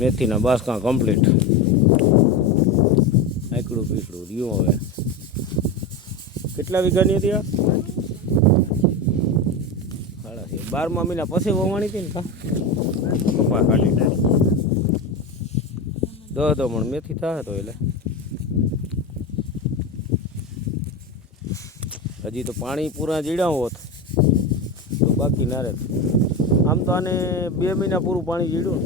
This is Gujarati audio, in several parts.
મેથીના બાસકા કમ્પ્લીટ આકડું પીકડું, રહ્યું હવે. કેટલા વીઘાની હતી આ? બારમા મહિના પછી વવાણી હતી ને કા? કપા ખાલી. દો દો પણ મેથી થાય તો એટલે. હજી તો પાણી પૂરા જીડ્યા હોત, તો બાકી ના રહે આમ તો આને બે મહિના પૂરું પાણી જીડ્યું.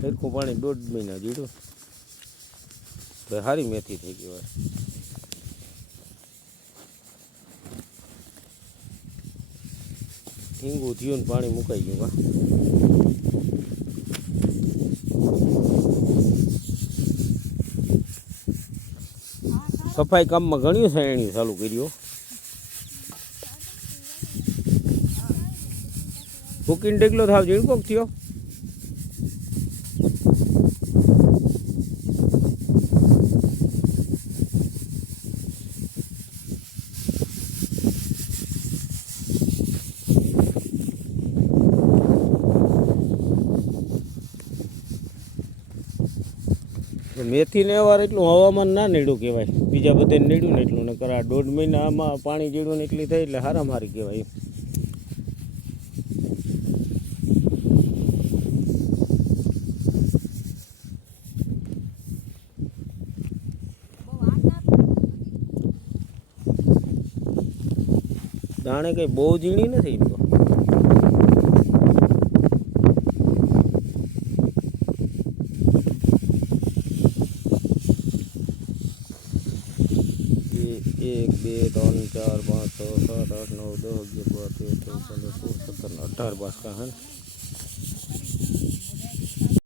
સરખું પાણી દોઢ મહિના જીડ્યું. તો સારી મેથી થઈ ગઈ હોય હિંગું થયું ને પાણી મુકાઈ ગયું કા સફાઈ કામમાં ઘણી સહેણી ચાલુ કર્યું. બુકિંગ ટેકલો થાવ ઝીણકોક થયો? મેથીને વાર એટલું હવામાન ના નીડું કહેવાય. બીજા બધે નીડ્યું ને એટલું, નકર આ દોઢ મહિનામાં પાણી જીડું ને એટલી થઈ એટલે હારામ હારી કહેવાય દાણે કઈ બહુ ઝીણી નથી એમ તો એ- એક બે ત્રણ ચાર પાંચ છ સાત આઠ નવ દસ અગિયાર બાર તેર ચૌદ પંદર સોળ સત્તર ને અઢાર બાસકા હે ને